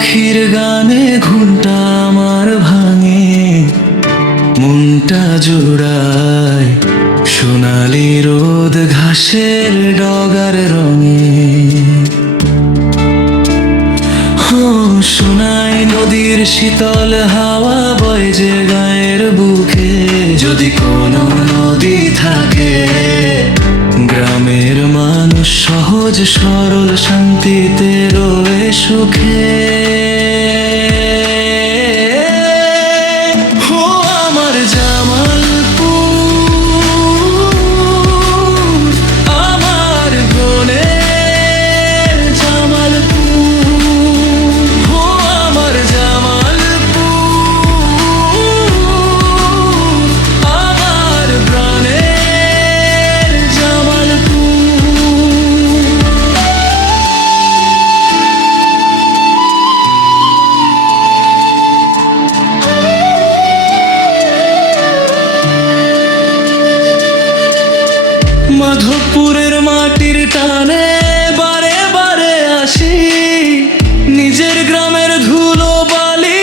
পাখির গানে ঘুমটা আমার ভাঙে, মনটা জোড়ায় সোনালি রোদ ঘাসের ডগার রঙে। শোনাই নদীর শীতল হাওয়া বয় যে গায়ের বুকে। যদি কোনো নদী থাকে, গ্রামের মানুষ সহজ সরল শান্তিতে রয়ে সুখে। ও আমার জামালপুর, আমার বোনের জামালপুর। ও আমার জামালপুর, আমার প্রাণের জামালপুর। মাধবপুরের মাটির টানে বারে বারে আসি, নিজের গ্রামের ধুলো বালি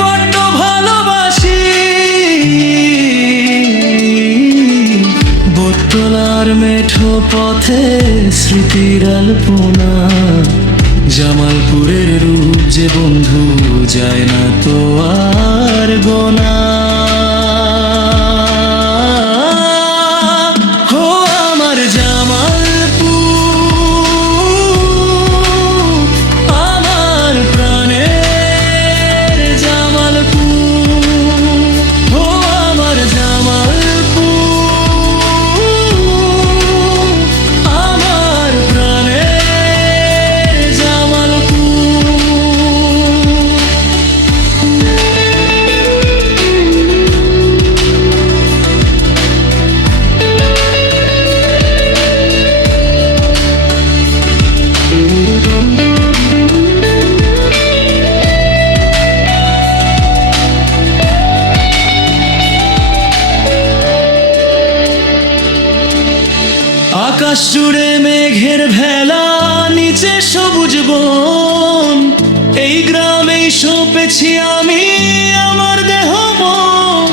বড্ড ভালোবাসি। বোতলার মেঠো পথে স্মৃতির আলপনা, জামালপুরের রূপ যে বন্ধু যায় না তো আর গোনা। আকাশ জুড়ে মেঘের ভেলা, নিচে সবুজ বন। এই গ্রামেই সপেছি আমি আমার দেহ মন।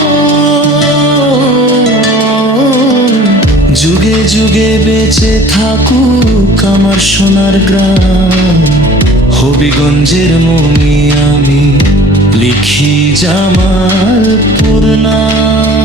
যুগে যুগে বেঁচে থাকুক আমার সোনার গ্রাম। হবিগঞ্জের মনি আমি লিখি জামালপুর নাম।